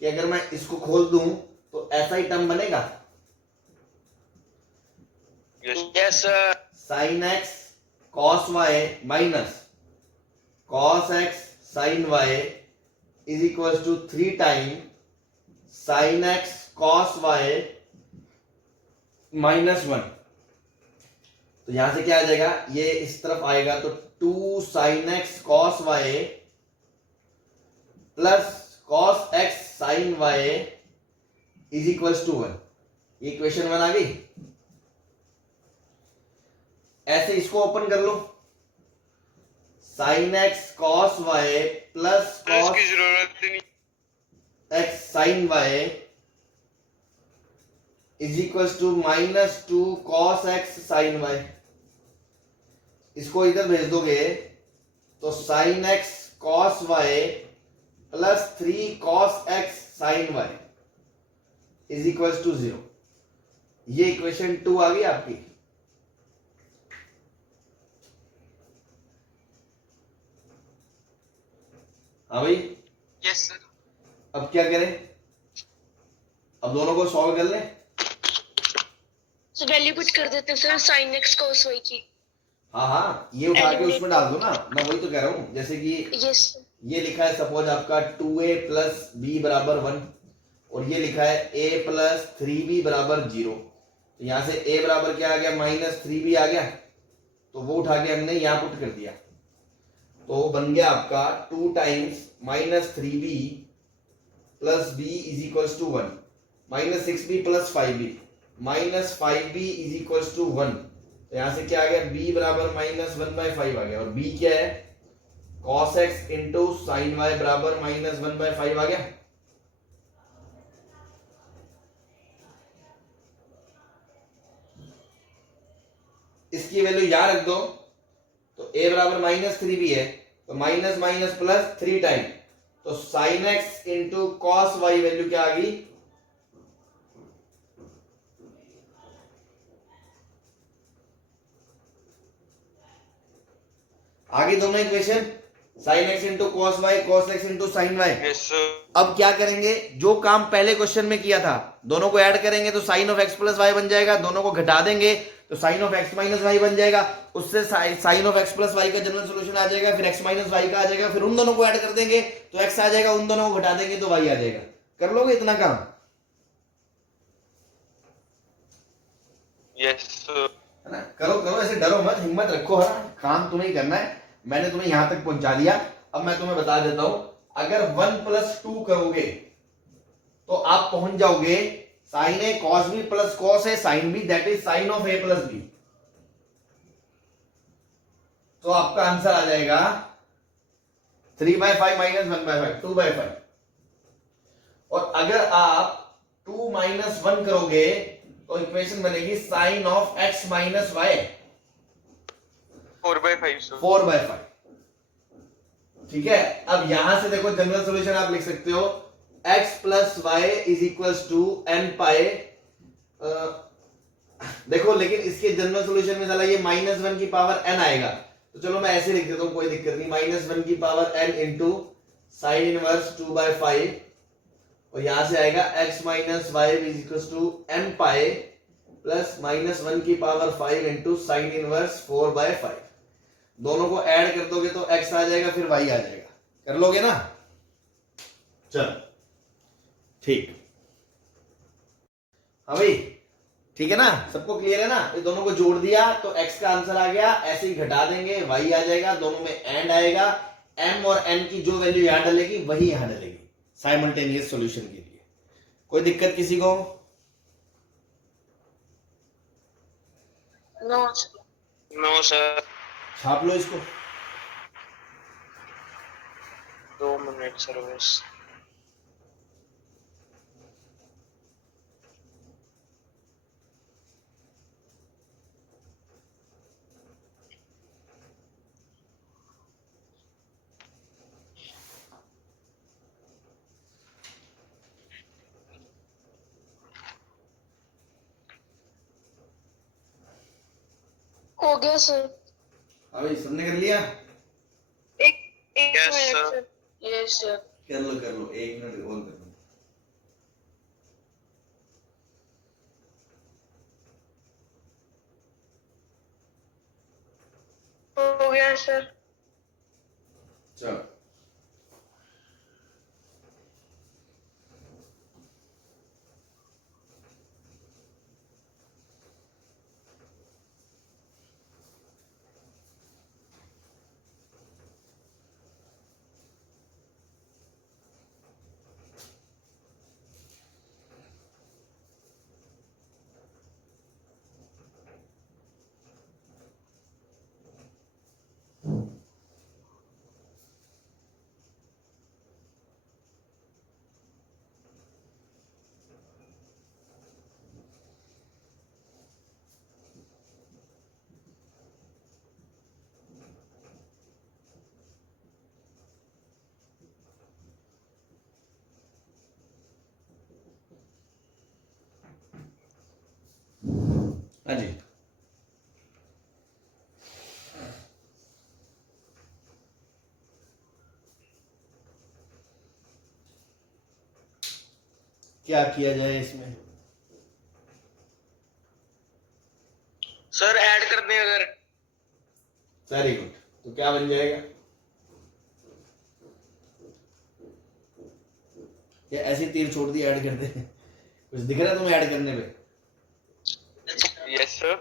कि अगर मैं इसको खोल दूं तो ऐसा ही टर्म बनेगा yes sir. sin x cos y minus cos x sin y is equals to 3 times sin x cos y minus 1। तो यहां से क्या आ जाएगा, ये इस तरफ आएगा तो 2 sin x cos y plus cos x sin y is equals to 1। ये इक्वेशन 1 आ गई। ऐसे इसको ओपन कर लो, sin x cos y plus plus cos की जरूरत ही नहीं। x sin y is equals to minus 2 cos x sin y। इसको इधर भेज दोगे तो sin x cos y plus 3 cos x sin y is equals to 0। ये इक्वेशन 2 आ गई आपकी। हाँ भाई, यस सर अब क्या करें, अब दोनों को सॉल्व कर लें। So वैल्यू पुट कर देते हैं sir sin x cos y की। हाँ हाँ, ये उठा के उसमें डाल दो ना, मैं वही तो कह रहा हूं। जैसे कि Yes. ये लिखा है सपोज आपका 2a प्लस बी बराबर 1 और ये लिखा है a प्लस 3b बराबर 0। तो यहां से a बराबर क्या आ गया, माइनस 3b आ गया, तो वो उठा के हमने यहां पुट कर दिया। तो बन गया आपका 2 times minus 3b plus b is equals to 1 minus 6b plus 5b minus 5b is equals to 1। तो यहां से क्या आ गया, b बराबर माइनस 1/5 आ गया और b क्या है, cos x into sine y बराबर माइनस 1/5 आ गया। इसकी वैल्यू यहां रख दो तो a बराबर माइनस 3b है, तो माइनस माइनस प्लस 3 टाइम, तो sine x into cos y value क्या आ गई, आगे दोनों equation sin x into cos y cos x into sine y। Yes, sir. अब क्या करेंगे, जो काम पहले क्वेश्चन में किया था दोनों को ऐड करेंगे तो sine of x plus y बन जाएगा, दोनों को घटा देंगे तो sine of x minus y बन जाएगा, उससे sine of x plus y का जनरल सॉल्यूशन आ जाएगा, फिर x माइनस वाई का आ जाएगा, फिर उन दोनों को ऐड कर देंगे तो x आ जाएगा, उन दोनों को घटा देंगे तो y आ जाएगा। कर लोगे इतना काम? Yes, sir. है ना, करो करो, ऐसे डरो मत, हिम्मत रखो, है ना, काम तुम्हें ही करना है। मैंने तुम्हें यहां तक पहुंचा दिया, अब मैं तुम्हें बता देता हूं, अगर 1 प्लस 2 करोगे तो आप पहुंच जाओगे sine a cos b plus cos a sine b, that is sine of a plus b. तो आपका आंसर आ जाएगा 3/5 माइनस 1/5, 2/5। और अगर आप 2 माइनस 1 करोगे तो इक्वेशन बनेगी sine of x minus y, 4/5, sir. 4/5। ठीक है, अब यहां से देखो जनरल सॉल्यूशन आप लिख सकते हो x plus y is equals to n pi. देखो लेकिन इसके जनरल सॉल्यूशन में साला ये -1 की पावर n आएगा, तो चलो मैं ऐसे लिख देता हूं, कोई दिक्कत नहीं। -1 की power n into sine inverse 2/5 और यहां से आएगा x minus y is equals to n pi plus -1 की पावर 5 इंटू साइन इनवर्स 4/5। दोनों को ऐड कर दोगे तो x आ जाएगा, फिर y आ जाएगा। कर लोगे ना? चल ठीक, हाँ भाई ठीक है ना, सबको क्लियर है ना? ये दोनों को जोड़ दिया तो x का आंसर आ गया, ऐसे ही घटा देंगे y आ जाएगा, दोनों में एंड आएगा, m और n की जो वैल्यू यहां डलेगी वही यहां डलेगी साइमल्टेनियस सॉल्यूशन के लिए। कोई दिक्कत किसी को? No no sir. छाप लो इसको। 2 मिनट सर बस। हो गया सर। हाँ भाई सबने कर लिया? एक एक Yes, minute sir. Sir. Yes sir. कर लो 1 मिनट और कर लो। हो गया सर। चलो हाँ जी, क्या किया जाए इसमें? सर ऐड कर दें अगर। वेरी गुड, तो क्या बन जाएगा? या ऐसे तीर छोड़ दिए ऐड कर दे? कुछ दिख रहा है तुम्हें ऐड करने पे? Yes sir.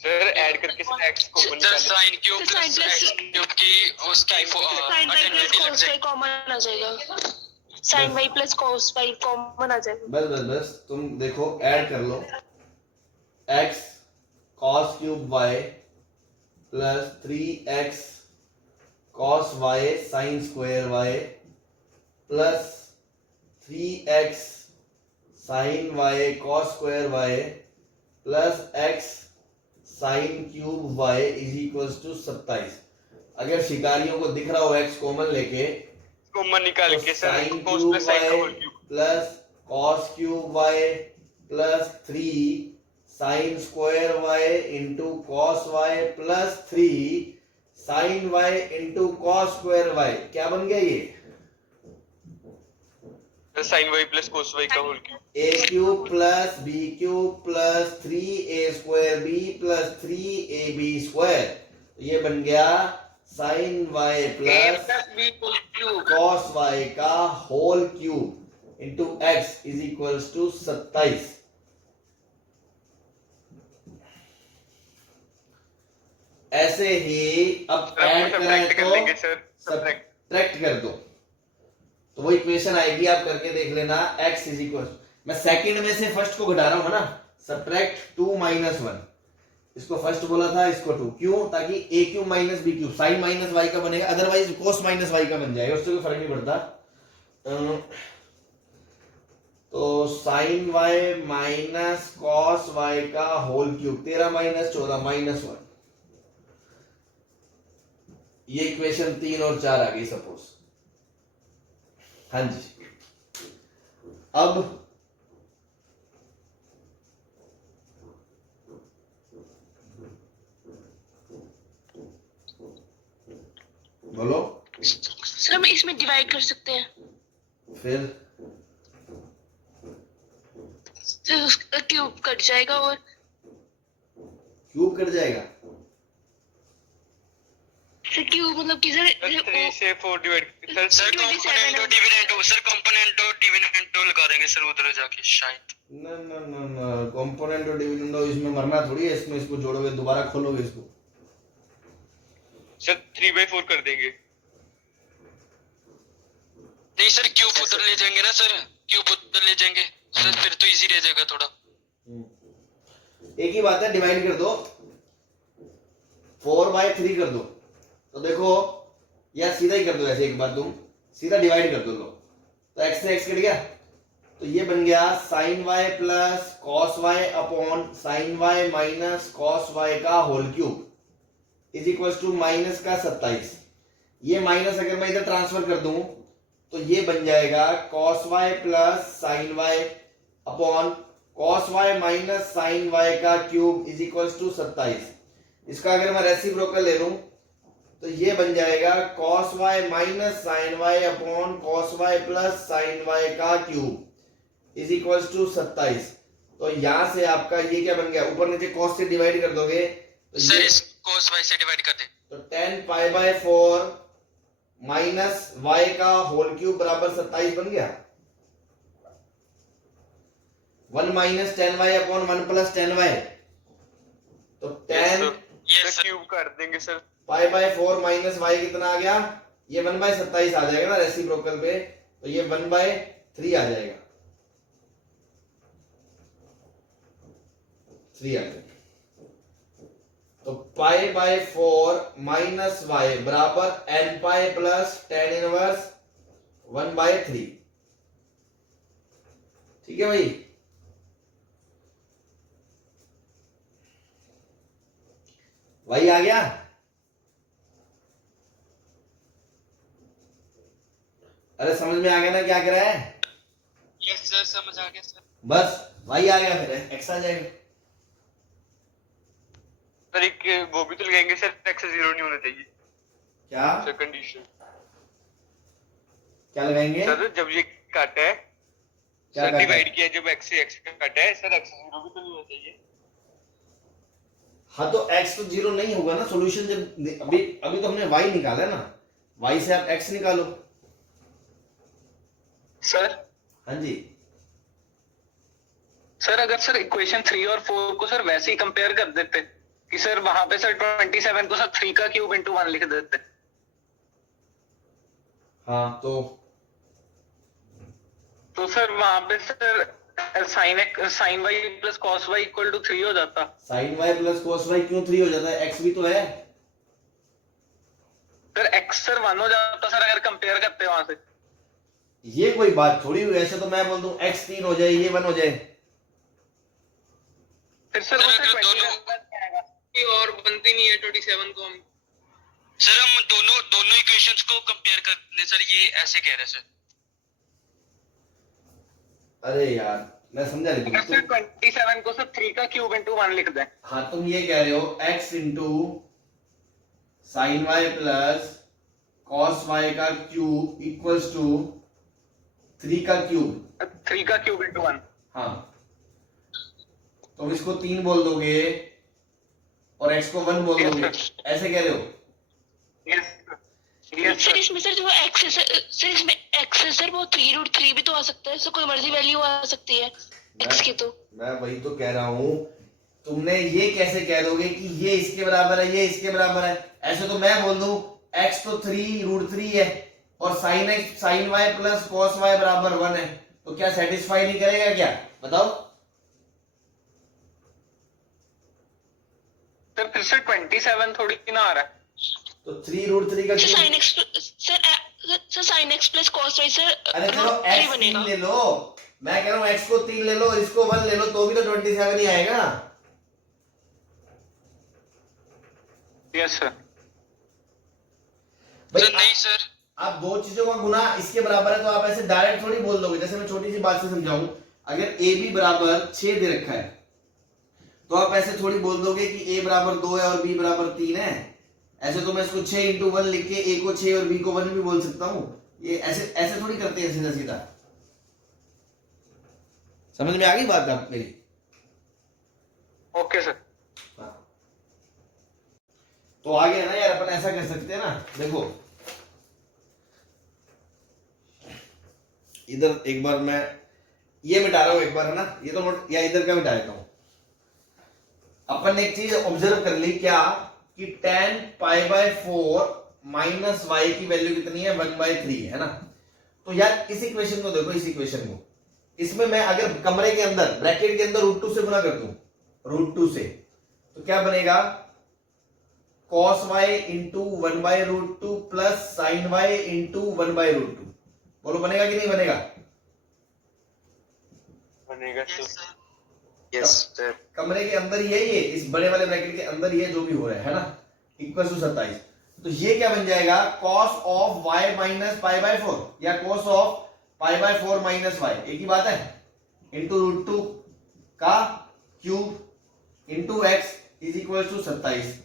सर ऐड करके x को sir sine cube plus x cube की उसकी साइन वाई प्लस अटेंडेंट लग कॉस वाई जाएगी। कॉमन आ जाएगा। Sine y plus cos y common आ जाएगा। बस तुम देखो ऐड कर लो, x cos cube y plus 3x cos y sine square y plus 3x sine y cos square y plus x sine cube y is equals to 27। अगर शिकारियों को दिख रहा हो x कॉमन लेके कॉमन निकाल तो के sir sine cos cube plus sin का y whole cube. Plus cos cube y plus 3 sine square y into cos y plus 3 sine y into cos square y। क्या बन गया ये? sin y plus cos y का whole cube. a cube plus b cube plus 3a square b plus 3ab square. ये बन गया sine y a plus plus b whole cube. cos y का whole cube into x is equals to 27। ऐसे ही अब add करें तो subtract कर दो, तो वो इक्वेशन आएगी, आप करके देख लेना। x इज इक्वल, मैं सेकंड में से फर्स्ट को घटा रहा हूं ना, सब्ट्रैक्ट 2 - 1। इसको फर्स्ट बोला था, इसको 2, क्यों? ताकि a cube minus b cube sign minus y का बनेगा, अदरवाइज कोस माइनस y का बन जाएगा, उससे कोई फर्क नहीं पड़ता। तो sine y minus cos y का होल क्यूब 13 - 14 -1। ये इक्वेशन 3 और 4 आ गई सपोज। हाँ जी, अब बोलो सर हम इसमें डिवाइड कर सकते हैं, फिर। फिर उसका क्यूब कट जाएगा और क्यूब कट जाएगा। सर क्यूब मतलब कि सर 3 से 4 डिवाइड सर सर कंपोनेंट और डिविडेंड, सर कंपोनेंट और डिविडेंड लगा देंगे सर उधर जाके शायद। ना ना ना ना, कंपोनेंट और डिविडेंड इसमें मरना थोड़ी है, इसमें इसको जोड़ोगे दोबारा खोलोगे इसको। सर 3/4 कर देंगे। नहीं सर क्यूब उधर ले जाएंगे ना सर, क्यूब उधर ले जाएंगे सर, फिर तो इजी रह जाएगा थोड़ा। एक ही बात है, डिवाइड कर दो, 4/3 कर दो। तो देखो या सीधा ही कर दो, ऐसे एक बार तुम सीधा डिवाइड कर दो। लो तो x से x कट गया, तो ये बन गया sin y plus cos y upon sin y minus cos y का whole cube is equal to minus का 27। ये माइनस अगर मैं इधर ट्रांसफर कर दूं तो ये बन जाएगा cos y plus sin y upon cos y minus sin y का क्यूब इज इक्वल टू 27। इसका अगर मैं रेसिप्रोकल ले लूं तो ये बन जाएगा cos y minus sin y upon cos y plus sin y का क्यूब इज इक्वल टू 27। तो यहां से आपका ये क्या बन गया, ऊपर नीचे cos से डिवाइड कर दोगे तो सर ये इस cos y से डिवाइड कर दे तो 10π/4 माइनस y का होल क्यूब बराबर 27 बन गया। 1 minus 10y upon 1 plus 10y, तो 10 यस सर। क्यूब कर देंगे सर। π/4 माइनस y कितना आ गया, ये 1/27 आ जाएगा ना रेसिप्रोकल पे, तो ये 1/3 आ जाएगा, 3 आ जाएगा। तो π/4 माइनस y बराबर nπ प्लस tan इनवर्स 1/3। ठीक है भाई, वही आ गया। अरे समझ में आ गया ना क्या कर रहा है? यस सर समझ आ गया सर। बस वही आ गया, फिर एक्स आ जाएगा। सर एक वो भी तो लगाएंगे सर, x 0 नहीं होना चाहिए क्या सर कंडीशन। क्या लगाएंगे? सर जब ये कट है, क्या सर कट है? डिवाइड किया जब x से x कट है सर, x 0 भी तो नहीं होना चाहिए। हाँ तो x तो 0 नहीं होगा ना, सॉल्यूशन जब अभी अभी तो हमने y निकाला है ना, y से आप x निकालो। सर हाँ जी, सर अगर सर इक्वेशन 3 और 4 को सर वैसे ही कंपेयर कर देते कि सर वहां पे सर 27 को सर 3 का क्यूब इंटू 1 लिख देते। हाँ तो सर वहां पे sir sine y plus cos y equal to 3 हो जाता। sin y plus cos y क्यों 3 हो जाता है? x भी तो है। सर x सर 1 हो जाता सर अगर कंपेयर करते वहां से। ये कोई बात थोड़ी हुई, ऐसे तो मैं बोल दूं x 3 हो जाए, ये 1 हो जाए। फिर सर वो सर, सर अगर 27 आएगा। कि और बनती नहीं है 27 को हम। सर हम दोनों इक्वेशंस को कंपेयर कर ले सर, ये ऐसे कह रहे हैं सर। अरे यार मैं समझा नहीं अगर सर 27 को सर 3 का क्यूब इंटू 1 लिख दें। हाँ तुम ये कह रहे हो x into sine y plus cos y का क्यूब इक्वल्स टू 3 का क्यूब। 3 का क्यूब इंटू 1। हाँ तुम इसको 3 बोल दोगे और x को 1 बोल Yes, दोगे, sir. ऐसे कह रहे हो? यस सर इसमें सर जो x है सर इसमें x है सर वो 3√3 भी तो आ सकता है, सर कोई मर्जी वैल्यू आ सकती है x की। तो मैं वही तो कह रहा हूँ, तुमने ये कैसे कह दोगे कि ये इसके बराबर है ये इसके बराबर है? ऐसे तो मैं बोल दूं x तो 3√3 है और sine y plus cos y बराबर 1 है, तो क्या सेटिस्फाई नहीं करेगा क्या? बताओ। सर फिर से 27 थोड़ी ना आ रहा है। तो 3√3 का sir cube. sin x sir sin x plus cos y sir अरे चलो √3 x 3 बनेगा। ले लो, मैं कह रहा हूँ x को 3 ले लो और इसको 1 ले लो, तो भी तो 27 ही आएगा। Yes sir. भाई सर नहीं सर, आप दो चीजों का गुना इसके बराबर है तो आप ऐसे डायरेक्ट थोड़ी बोल दोगे। जैसे मैं छोटी सी बात से समझाऊं, अगर ए बी बराबर 6 दे रखा है तो आप ऐसे थोड़ी बोल दोगे कि ए बराबर 2 है और बी बराबर 3 है। ऐसे तो मैं इसको 6 इंटू 1 लिख के ए को 6 और बी को 1 भी बोल सकता हूं। ये ऐसे ऐसे थोड़ी करते हैं सीधा सीधा। समझ में आ गई बात आप मेरी? Okay sir. हाँ। तो आगे है ना यार, अपन ऐसा कर सकते हैं ना, देखो इधर एक बार मैं ये मिटा रहा हूं एक बार, है ना, ये तो या इधर का मिटा देता हूं। अपन ने एक चीज ऑब्जर्व कर ली क्या, कि tan π/4 माइनस वाई की वैल्यू कितनी है, 1/3 है ना। तो यार इस इक्वेशन को देखो, इस इक्वेशन को, इसमें मैं अगर कमरे के अंदर ब्रैकेट के अंदर √2 से गुना कर दूं, √2 से, तो क्या बनेगा, cos y into 1/√2 plus sin y into 1/√2। बोलो बनेगा कि नहीं बनेगा? बनेगा तो यस सर। कमरे के अंदर ये इस बड़े वाले ब्रैकेट के अंदर ये जो भी हो रहा है ना, इक्वल टू 27। तो ये क्या बन जाएगा, cos ऑफ y माइनस π/4 या cos ऑफ π/4 माइनस y, एक ही बात है, इंटू √2 का cube into x is equal to 27।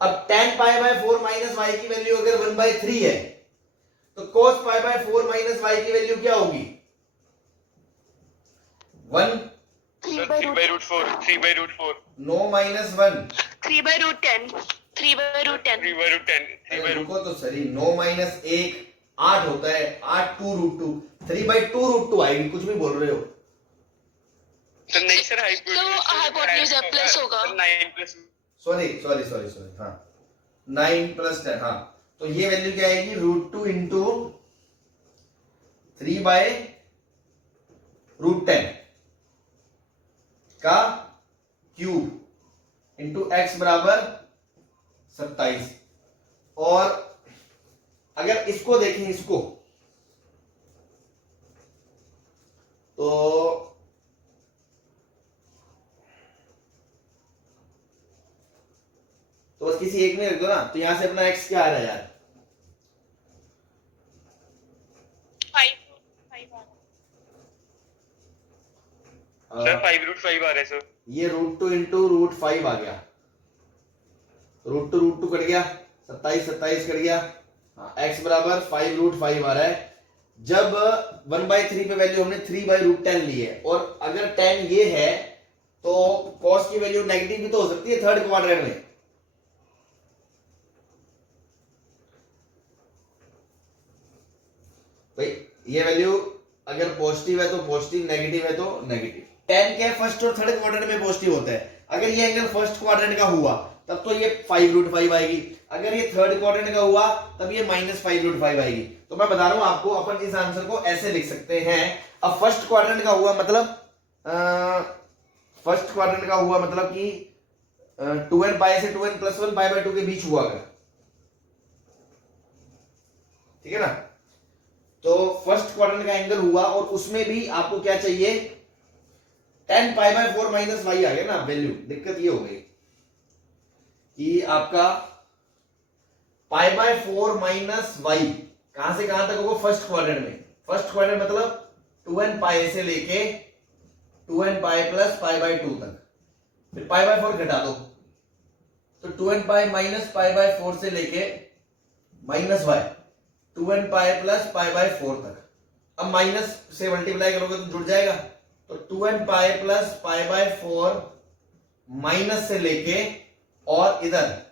अब tan π/4 माइनस y की वैल्यू अगर 1/3 है तो cos π/4 माइनस y की वैल्यू क्या होगी, 1 3/√4 3/√4 9 माइनस 1 3/10 3/10 3/10 रुको तो सही, 9 माइनस 1 8 होता है, 8 2√2 3/2√2 आएगी, कुछ भी बोल रहे हो। तो नहीं सर, तो हाइपोटेन्यूज है, प्लस होगा। 9 सॉरी हाँ 9 प्लस 10, हाँ तो ये वैल्यू क्या आएगी, √2 इंटू 3/√10 का क्यूब इंटू x बराबर 27। और अगर इसको देखें, इसको तो बस किसी एक में रख दो ना, तो यहां से अपना x क्या आ रहा है यार, 5 सर 5/5 आ रहा है सर। ये √2 इंटू √5 आ गया, √2 कट गया, 27 कट गया, हाँ, x बराबर 5√5 आ रहा है। जब 1/3 पे वैल्यू हमने 3/√10 ली है, और अगर 10 ये है तो cos की वैल्यू नेगेटिव भी तो हो सकती है थर्ड क्वाड्रेंट में। भाई ये वैल्यू अगर पॉजिटिव है तो पॉजिटिव, नेगेटिव है तो नेगेटिव। 10 के फर्स्ट और थर्ड क्वाड्रेंट में पॉजिटिव होता है। अगर ये एंगल फर्स्ट क्वाड्रेंट का हुआ तब तो ये 5√5 आएगी, अगर ये थर्ड क्वाड्रेंट का हुआ तब ये -5√5 आएगी। तो मैं बता रहा हूं आपको, अपन इस आंसर को ऐसे लिख सकते हैं। अब फर्स्ट क्वाड्रेंट का हुआ मतलब फर्स्ट क्वाड्रेंट का हुआ मतलब कि 2n पाई से 2n प्लस 1 π/2 के बीच हुआ अगर, ठीक है ना। तो फर्स्ट क्वाड्रेंट का एंगल हुआ और उसमें भी आपको क्या चाहिए, tan π/4 माइनस y आ गया ना वैल्यू। दिक्कत ये हो गई कि आपका π/4 माइनस y कहां से कहां तक होगा, फर्स्ट क्वाड्रेंट में। फर्स्ट क्वाड्रेंट मतलब 2n पाई से लेके 2n पाई प्लस π/2 तक, फिर π/4 घटा दो तो 2n पाई माइनस π/4 से लेके minus y 2n pi plus π/4 तक। अब माइनस से मल्टीप्लाई करोगे तो जुड़ जाएगा, तो 2n पाई प्लस π/4 माइनस से लेके और इधर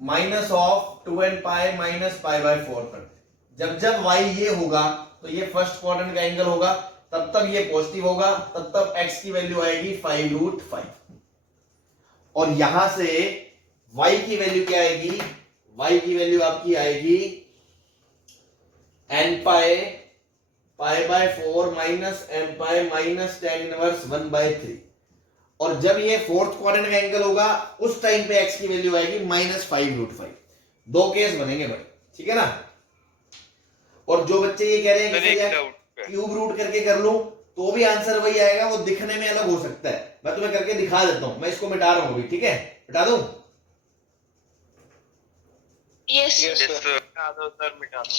minus of 2n pi minus π/4 तक। जब जब y ये होगा तो ये फर्स्ट क्वाड्रेंट का एंगल होगा, तब तक ये पॉजिटिव होगा, तब तक x की वैल्यू आएगी 5√5। और यहां से y की वैल्यू क्या आएगी, y की वैल्यू आपकी आएगी n pi π/4 minus n pi minus tan inverse 1/3। और जब ये फोर्थ क्वाड्रेंट का एंगल होगा उस टाइम पे x की वैल्यू आएगी -5√5। दो केस बनेंगे बड़े, ठीक है ना। और जो बच्चे ये कह रहे हैं कि क्यूब रूट करके कर लूं तो भी आंसर वही आएगा, वो दिखने में अलग हो सकता है। मैं तुम्हें करके दिखा देता हूं, मैं इसको मिटा रहा हूं अभी, ठीक है, मिटा दूं। Yes Yes, yes sir. Sir मिटा दो सर, मिटा दो.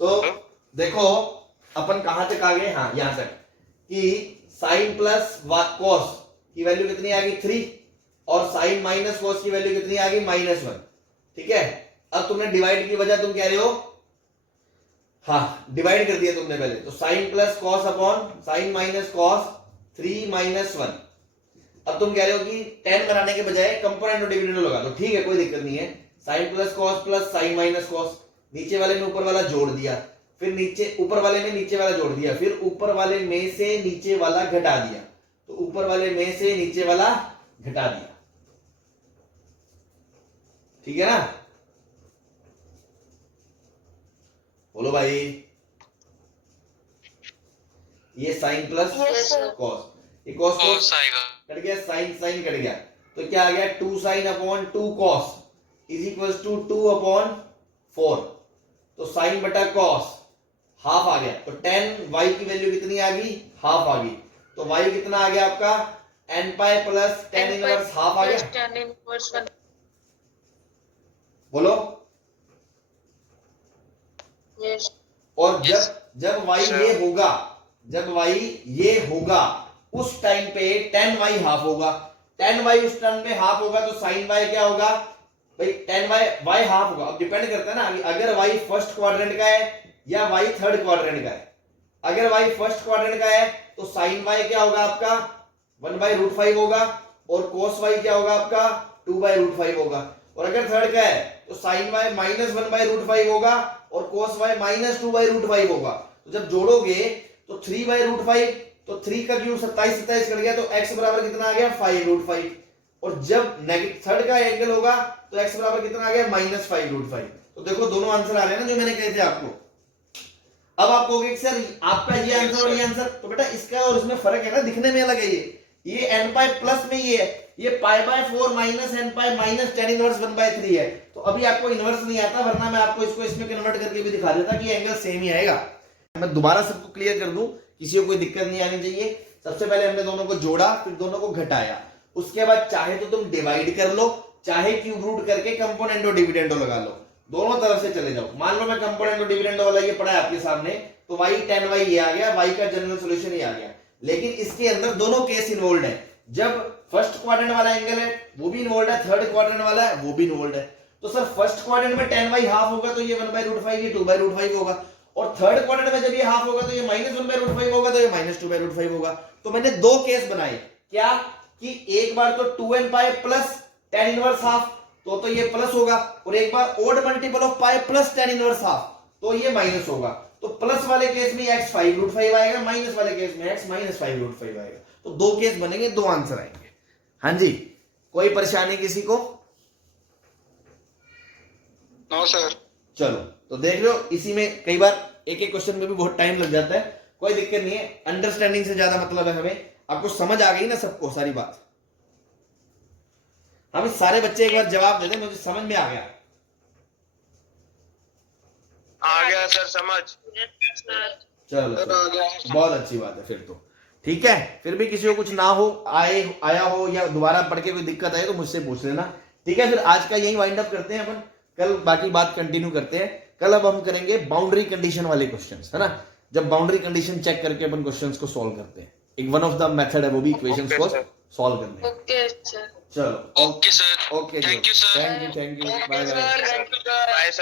तो देखो अपन कहां तक आ गए, हाँ यहां तक कि साइन प्लस कॉस की वैल्यू कितनी आ गई 3 और साइन माइनस कॉस की वैल्यू कितनी आ गई -1. ठीक है, अब तुमने डिवाइड की वजह तुम कह रहे हो, हाँ डिवाइड कर दिया तुमने पहले, तो sine plus cos upon sine minus cos 3 - 1. अब तुम कह रहे हो कि 10 बनाने के बजाय कंपोनेंट और डिविडेंड लगा दो. ठीक है, कोई दिक्कत नहीं है. Sine plus cos plus sine minus cos, नीचे वाले में ऊपर वाला जोड़ दिया, फिर नीचे ऊपर वाले में नीचे वाला जोड़ दिया, फिर ऊपर वाले में से नीचे वाला घटा दिया, तो ऊपर वाले में से नीचे वाला घटा दिया. ठीक है ना, बोलो भाई. ये साइन प्लस कॉस, ये कॉस कॉस आएगा कट गया, साइन साइन कट गया, तो क्या आ गया 2 sine upon 2 cos is equal to 2 upon 4. तो साइन बटा कॉस हाफ आ गया, तो 10 y की वैल्यू कितनी आ गई, हाफ आ गई. तो y कितना आ गया आपका n pi plus tan inverse half आ गया. बोलो. और जब y ये होगा, जब y ये होगा उस टाइम पे tan y हाफ होगा. tan y उस टाइम पे हाफ होगा तो sin y क्या होगा भाई, tan y हाफ होगा. अब डिपेंड करता है ना, अगर y फर्स्ट क्वाड्रेंट का है या y थर्ड क्वाड्रेंट का है. अगर y फर्स्ट क्वाड्रेंट का है तो sin y क्या होगा आपका 1/√5 होगा और cos y क्या होगा आपका 2/√5 होगा. और अगर थर्ड का है तो sin y -1/√5 होगा और cos y -2/√5 होगा. तो जब जोड़ोगे तो 3/√5, तो 3 का क्यूब 27 कट गया, तो x बराबर कितना आ गया 5√5. और जब नेगेटिव थर्ड का एंगल होगा तो x बराबर कितना आ गया -5√5. तो देखो दोनों आंसर आ रहे हैं ना जो मैंने कहे थे आपको. अब आप कहोगे सर आपका ये आंसर और ये आंसर, तो बेटा इसका और इसमें फर्क है ना, दिखने में अलग है. ये n पाई प्लस में ये है, ये π/4 minus n pi minus tan inverse 1/3 है. तो अभी आपको इनवर्स नहीं आता, वरना मैं आपको इसको इसमें कन्वर्ट करके भी दिखा देता कि एंगल सेम ही आएगा. मैं दोबारा सबको क्लियर कर दूं, किसी को कोई दिक्कत नहीं आनी चाहिए. सबसे पहले हमने दोनों को जोड़ा, फिर दोनों को घटाया, उसके बाद चाहे तो तुम डिवाइड कर लो, चाहे क्यूब रूट करके कंपोनेंट और डिविडेंडो लगा लो, दोनों तरफ से चले जाओ. मान लो मैं कंपोनेंट और डिविडेंडो वाला ये पढ़ा है आपके सामने, तो y tan y ये आ गया, y का जनरल सॉल्यूशन ये आ गया. लेकिन इसके अंदर दोनों केस इन्वॉल्व है. जब फर्स्ट क्वाड्रेंट वाला एंगल है वो भी इन्वॉल्व है, थर्ड क्वाड्रेंट वाला है वो भी इन्वॉल्व है. तो सर फर्स्ट क्वाड्रेंट में tan y हाफ होगा तो ये 1/√5 ये 2/√5 होगा, और थर्ड क्वाड्रेंट में जब ये हाफ होगा तो ये -1/√5 होगा, तो ये -2/√5 होगा. तो मैंने दो केस बनाए, क्या कि एक बार तो 2n pi plus tan inverse half, तो ये प्लस होगा, और एक बार odd multiple of pi plus tan inverse half, तो ये माइनस होगा. तो प्लस वाले केस में x 5√5 आएगा, माइनस वाले केस में x -5√5 आएगा. तो दो केस बनेंगे, दो आंसर आएंगे. हाँ जी, कोई परेशानी किसी को? No sir. चलो तो देख लो, इसी में कई बार एक एक क्वेश्चन में भी बहुत टाइम लग जाता है, कोई दिक्कत नहीं है. अंडरस्टैंडिंग से ज्यादा मतलब है हमें. आपको समझ आ गई ना सबको सारी बात? हम सारे बच्चे एक बार जवाब दे दें, मुझे समझ में आ गया. आ गया सर समझ. चलो बहुत अच्छी बात है. फिर तो ठीक है. फिर भी किसी को कुछ ना हो, आया हो या दोबारा पढ़ के कोई दिक्कत आए तो मुझसे पूछ लेना. ठीक है, फिर आज का यही वाइंड अप करते हैं अपन, कल बाकी बात कंटिन्यू करते हैं. कल अब हम करेंगे बाउंड्री कंडीशन वाले क्वेश्चंस, है ना. जब बाउंड्री कंडीशन चेक करके अपन क्वेश्चंस को सॉल्व करते हैं, एक वन ऑफ द मेथड है वो भी इक्वेशंस को सॉल्व करने. Okay sir. चलो okay sir. Okay, thank you sir. Thank you, bye bye. Sir thank you sir. Bye sir.